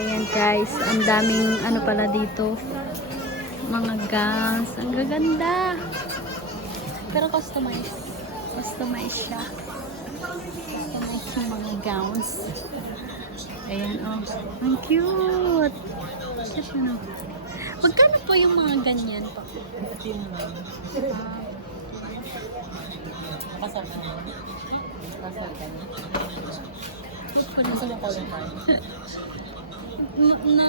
Ayan guys, ang daming ano pala dito. Mga gowns. Ang gaganda. Pero customized. Customized siya. Customized yung mga gowns. Ayan oh. Ang cute. Cute ano. Magkano po yung mga ganyan pa? 15 lang. Pasal ka na. Pasal ka na. Gusto mo calling card? Ano na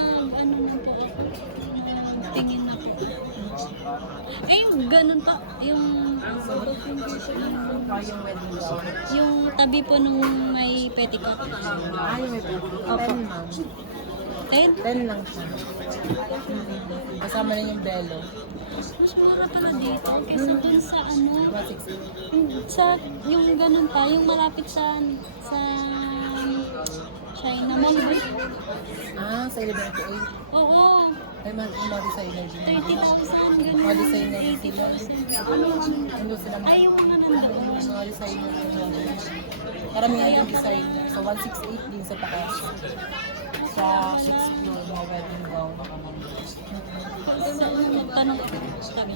po ako. Tingin na po. Ay, yung ganun pa. Yung Yung wedding gown. yung tabi po nung may petticoat. Yung wedding gown. Opo. 10 lang. 10? 10 lang siya. Kasama rin yung bello. Mas mura pala dito kaysa dun sa ano. 160. Sa yung ganun pa. Yung malapit sa China Mall. Sa 11 to 8. Oo. Ay, mga designer din. 30,000 ganun. Mga designer din sila. 80,000. Ano sila Ay, yung mga nandoon. mga designer din. Karamihan yung designer. So, 168 din sa taas. Sa 6th floor, mga wedding gown. Sa magtanong ko.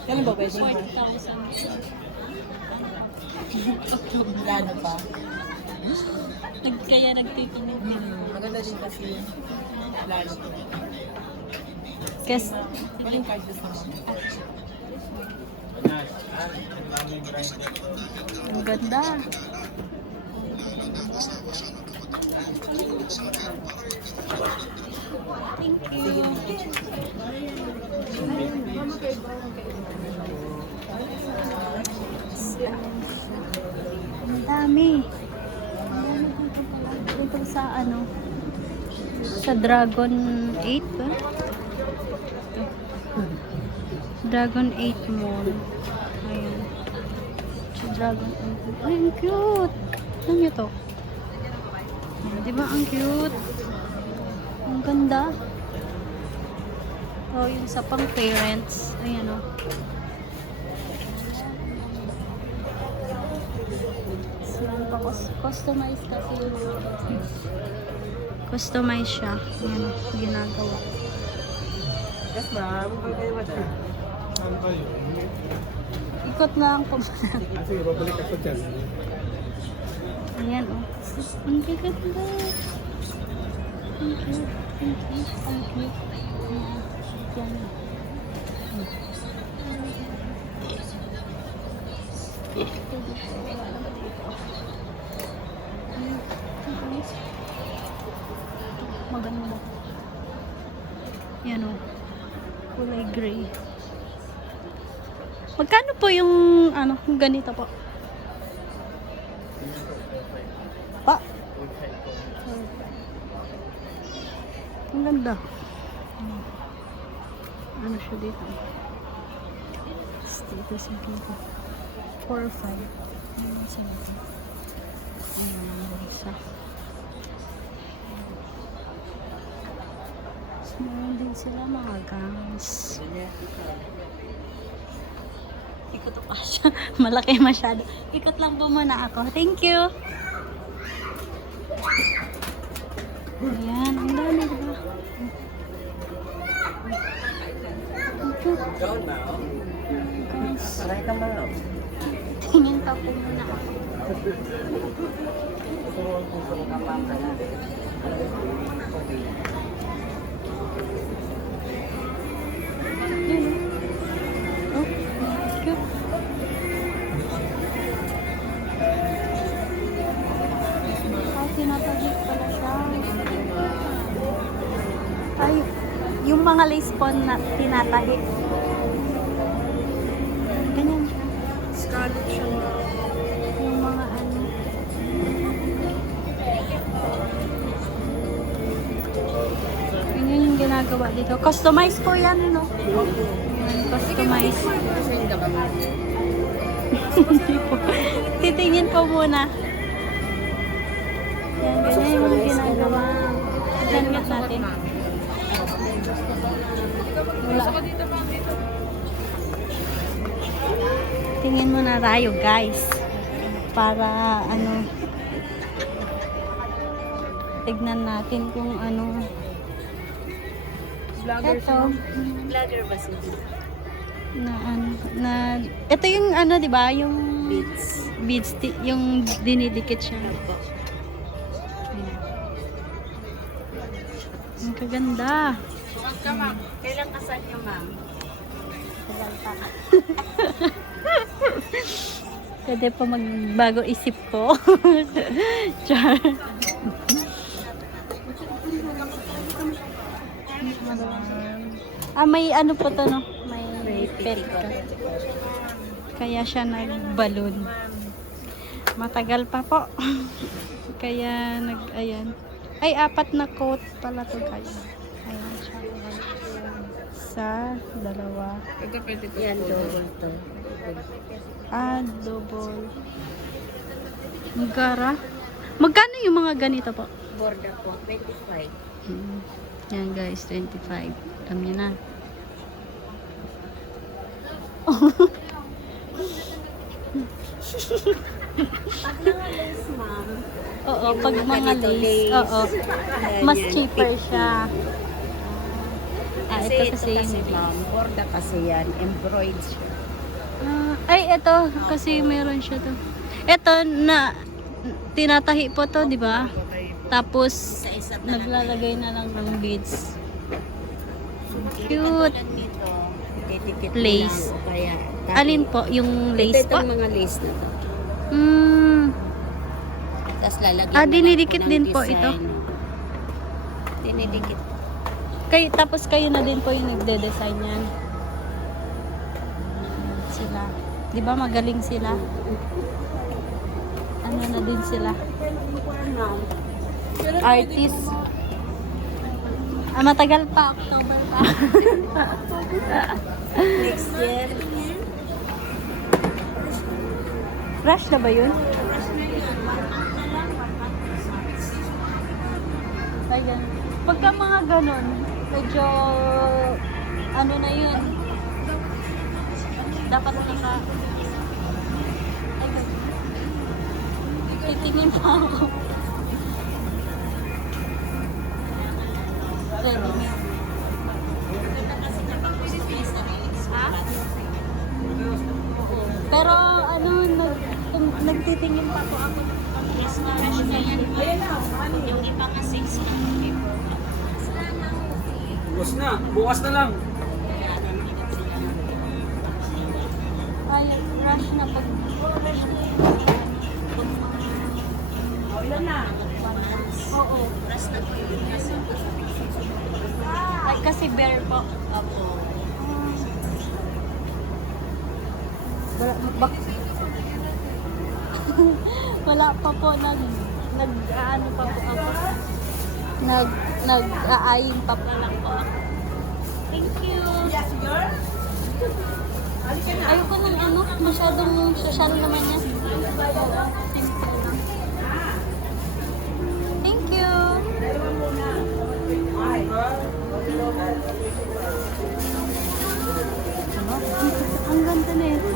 Kailan ba wedding gown? 40,000. Gano pa? Kaya nagtitingin. Maganda din kasi yung lalo. Kasi Calling card gusto mo. ang ganda. Thank you. Ang dami. Dito sa ano? Sa Dragon 8 ba? Dragon 8 Mall. Ayan. Sa Dragon 8. Ay, ang cute. Ano nyo to? Ayan, diba ang cute? Ang ganda. Oh, yung sa pang parents. Ayan o. Customize kasi yung customize siya. Ayan o, ginagawa. Yes, ma'am. Kayo ba dyan? Ikot lang po. Sige, babalik ako dyan. Ayan o. Ang gaganda. Thank you. Thank you. Thank you. Ayan. Maganda. Yan o. Kulay gray. Magkano po yung ano, ganito po? Pa. Ang ganda. Ano siya dito? Status yung dito. 4 or 5. Ayan siya dito. Ayan ang isa. Meron din sila mga gowns. Ikot pa siya. Malaki masyado. Ikot lang po muna ako. Thank you. Ayan. Ang dami diba? Aray ka ma'am. Tingin pa po muna ako. Yun. Oh, cute. Tinatagik pala siya. Ay, yung mga lace pon na tinatahik. Ganyan siya. Scarlet siya. Yung mga ano. Yun yung ginagawa dito. Customize po yan, no? Yan, customize. Design ka ba ma'am? Hindi po. Titingin po muna. Yan, ganyan yung ginagawa. Ganyan natin. Wala. Tingin muna tayo, guys. Para, ano, tignan natin kung ano Ito. Vlogger ba sila? Na ano, na ito yung ano, 'di ba? Yung Beads. yung dinidikit siya. Opo. Ayan. Ang kaganda. Huwag ka, ma'am. Kailan kasal niyo, ma'am? Kailan pa? Pwede pa magbago isip ko. Char. May ano po to, no? May pet ka. Kaya siya nagbalon. Matagal pa po. Kaya ayan. Ay, 4 na coat pala to guys. Ayan siya. Sa 2. Yan, double to. Double. Magkara. Magkano yung mga ganito po? Borda po, 25. Yan guys, 25. Alam niyo na. Pag mga lace, ma'am. Oo, yung pag mga ganito, lace, oo. Ayan, Mas yan, cheaper 50. siya. Kasi ito ito kasi kasi, yung ma'am, borda kasi yan, embroidered siya. ay, ito kasi meron siya to. Ito na tinatahi po to, di ba? Tapos Isa-isa talaga. naglalagay na lang ng beads. Cute. Cute. Dito, didikit mo Lace. lang, o kaya, Alin po? Yung lace ito po? itong mga lace na to. Tapos lalagyan mo dinidikit lang po ng din po design. ito? Dinidikit. Tapos kayo na din po yung nagde-design yan. Sila. Di ba magaling sila? Ano na din sila? Artist. Matagal pa. October pa. Next year. Rush na ba yun? Ayan. Pagka mga ganon, medyo ano na yun. Dapat naka... Ay, titingin pa ako. Ready me. Ha? Pero ano, nagtitingin pa po ako. Yes, rush na yan. Yung iba nga 6 na. Bukas na. Bukas na lang. Ay, rush na pag... Ilan na? Oo. Rush na po yun. Ay, kasi bear po. Opo. Wala pa po nag-aano pa po ako. Nag-aaying pa po lang po ako. Thank you. Yes, girl? Ayoko ng ano, masyadong social naman yan. Thank you. Ang ganda na ito.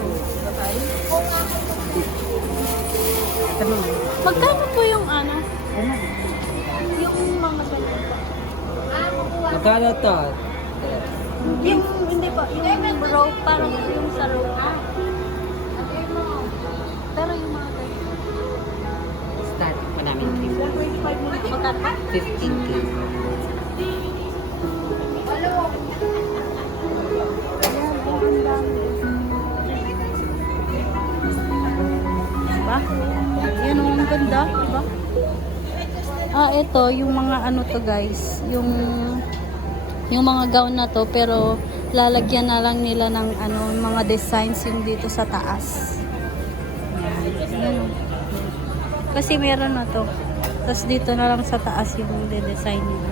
Magkano po yung ano? Yung mga ganun po. Magkano to? Yung, hindi po, yung rope, parang yung sa rope. Pero yung mga ganun. Start pa namin 50. Magkano pa? 15K. Diba? Yan ang ganda, diba? Ito, yung mga ano to guys, yung mga gown na to, pero lalagyan na lang nila ng ano, mga designs yung dito sa taas. Yan. Kasi meron na to. Tapos dito na lang sa taas yung de-design nila.